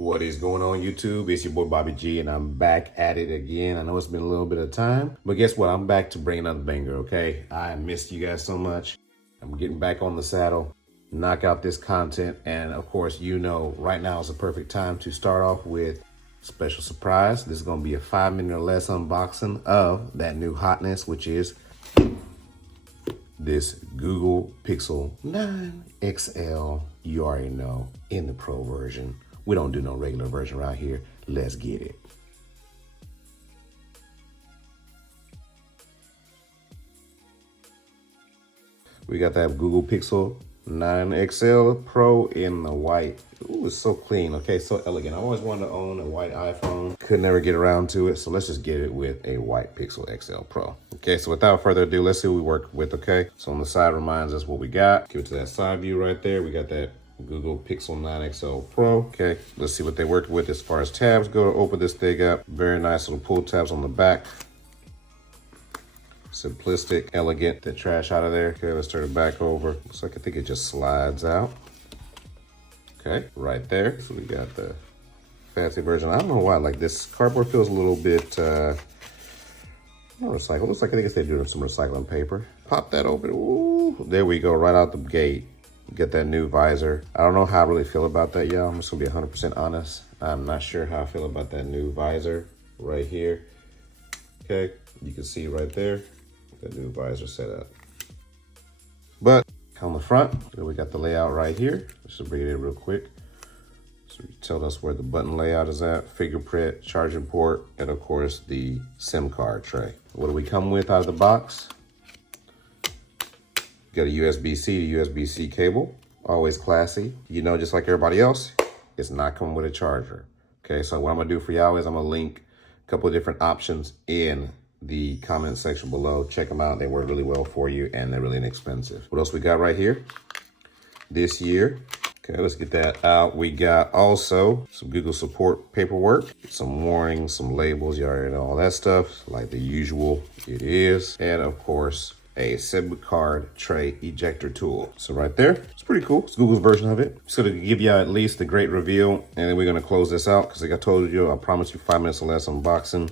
What is going on, YouTube? It's your boy Bobby G, and I'm back at it again. I know it's been a little bit of time, but guess what? I'm back to bring another banger, okay? I missed you guys so much. I'm getting back on the saddle, knock out this content, and of course, you know, right now is the perfect time to start off with a special surprise. This is gonna be a 5-minute or less unboxing of that new hotness, which is this Google Pixel 9 XL. You already know, in the Pro version. We don't do no regular version around here. Let's get it. We got that Google Pixel 9 XL Pro in the white. Ooh, it's so clean, okay, so elegant. I always wanted to own a white iPhone. Could never get around to it, so let's just get it with a white Pixel XL Pro. Okay, so without further ado, let's see what we work with, okay? So on the side reminds us what we got. Give it to that side view right there. We got that Google Pixel 9 XL Pro. Okay, let's see what they work with as far as tabs go to open this thing up. Very nice little pull tabs on the back. Simplistic, elegant, the trash out of there. Okay, let's turn it back over. Looks like I think it just slides out. Okay, right there. So we got the fancy version. I don't know why, like this cardboard feels a little bit, not recycled. Looks like I think they do some recycling paper. Pop that open. Ooh, there we go, right out the gate. Get that new visor. I don't know how I really feel about that, y'all. I'm just gonna be 100% honest. I'm not sure how I feel about that new visor right here. Okay, you can see right there, the new visor setup. But on the front, we got the layout right here. Let's just bring it in real quick. So you tell us where the button layout is at, fingerprint, charging port, and of course the SIM card tray. What do we come with out of the box? Got a USB-C to USB-C cable, always classy. You know, just like everybody else, it's not coming with a charger. Okay, so what I'm gonna do for y'all is I'm gonna link a couple of different options in the comment section below. Check them out, they work really well for you and they're really inexpensive. What else we got right here? This year, okay, let's get that out. We got also some Google support paperwork, some warnings, some labels, you already know all that stuff, like the usual it is. And of course, a SIM card tray ejector tool. So right there, it's pretty cool. It's Google's version of it. So to give you at least the great reveal, and then we're gonna close this out because like I told you, I promise you 5 minutes or less unboxing.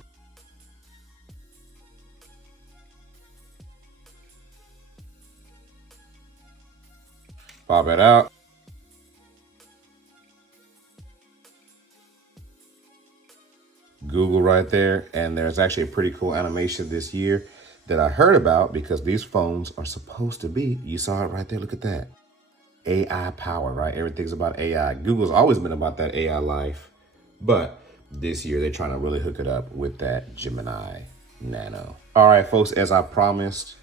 Pop it out. Google right there, and there's actually a pretty cool animation this year that I heard about because these phones are supposed to be, you saw it right there, look at that. AI power, right? Everything's about AI. Google's always been about that AI life, but this year they're trying to really hook it up with that Gemini Nano. All right, folks, as I promised,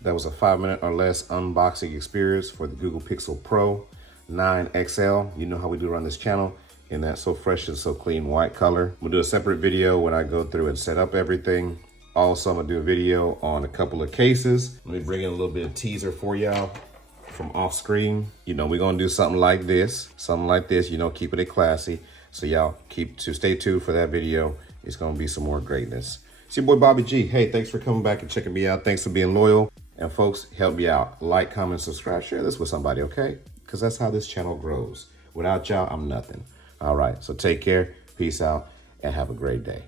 that was a 5-minute or less unboxing experience for the Google Pixel Pro 9 XL. You know how we do around this channel in that so fresh and so clean white color. We'll do a separate video when I go through and set up everything. Also, I'm gonna do a video on a couple of cases. Let me bring in a little bit of teaser for y'all from off screen. You know, we're gonna do something like this, you know, keeping it classy. So y'all stay tuned for that video. It's gonna be some more greatness. It's your boy Bobby G. Hey, thanks for coming back and checking me out. Thanks for being loyal. And folks, help me out. Like, comment, subscribe, share this with somebody, okay? Because that's how this channel grows. Without y'all, I'm nothing. All right, so take care, peace out, and have a great day.